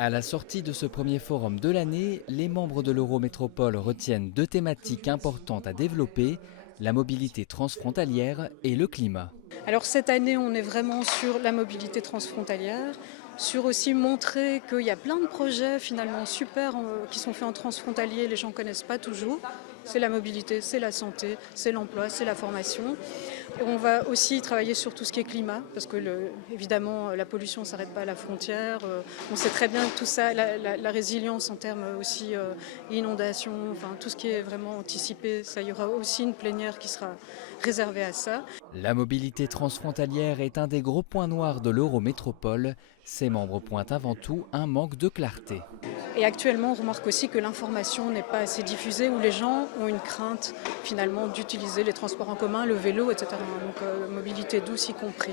À la sortie de ce premier forum de l'année, les membres de l'Eurométropole retiennent deux thématiques importantes à développer, la mobilité transfrontalière et le climat. Alors cette année, on est vraiment sur la mobilité transfrontalière, sur aussi montrer qu'il y a plein de projets finalement super qui sont faits en transfrontalier, les gens ne connaissent pas toujours. C'est la mobilité, c'est la santé, c'est l'emploi, c'est la formation. Et on va aussi travailler sur tout ce qui est climat, parce que évidemment la pollution ne s'arrête pas à la frontière. On sait très bien que tout ça, la résilience en termes aussi inondations, enfin tout ce qui est vraiment anticipé, ça y aura aussi une plénière qui sera réservée à ça. La mobilité transfrontalière est un des gros points noirs de l'Eurométropole. Ses membres pointent avant tout un manque de clarté. Et actuellement, on remarque aussi que l'information n'est pas assez diffusée, où les gens ont une crainte finalement d'utiliser les transports en commun, le vélo, etc. Donc mobilité douce y compris.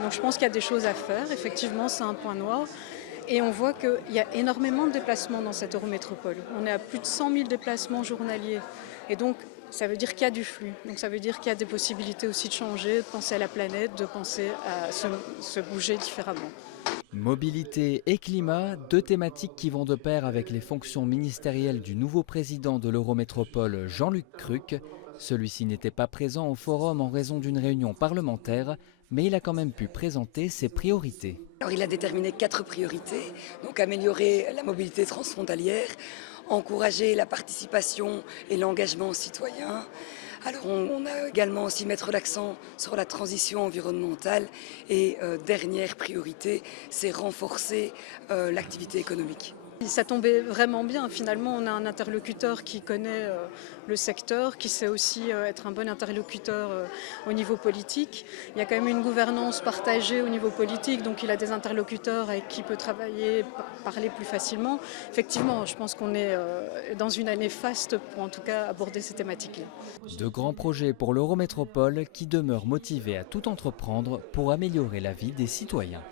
Donc je pense qu'il y a des choses à faire. Effectivement, c'est un point noir. Et on voit qu'il y a énormément de déplacements dans cette Eurométropole. On est à plus de 100 000 déplacements journaliers. Et donc, ça veut dire qu'il y a du flux. Donc ça veut dire qu'il y a des possibilités aussi de changer, de penser à la planète, de penser à se bouger différemment. Mobilité et climat, deux thématiques qui vont de pair avec les fonctions ministérielles du nouveau président de l'Eurométropole, Jean-Luc Cruc. Celui-ci n'était pas présent au forum en raison d'une réunion parlementaire, mais il a quand même pu présenter ses priorités. Alors, il a déterminé 4 priorités, donc améliorer la mobilité transfrontalière, encourager la participation et l'engagement citoyen. Alors on a également aussi mettre l'accent sur la transition environnementale et dernière priorité, c'est renforcer l'activité économique. Ça tombait vraiment bien. Finalement, on a un interlocuteur qui connaît le secteur, qui sait aussi être un bon interlocuteur au niveau politique. Il y a quand même une gouvernance partagée au niveau politique, donc il a des interlocuteurs avec qui il peut travailler, parler plus facilement. Effectivement, je pense qu'on est dans une année faste pour en tout cas aborder ces thématiques-là. De grands projets pour l'Eurométropole qui demeurent motivés à tout entreprendre pour améliorer la vie des citoyens.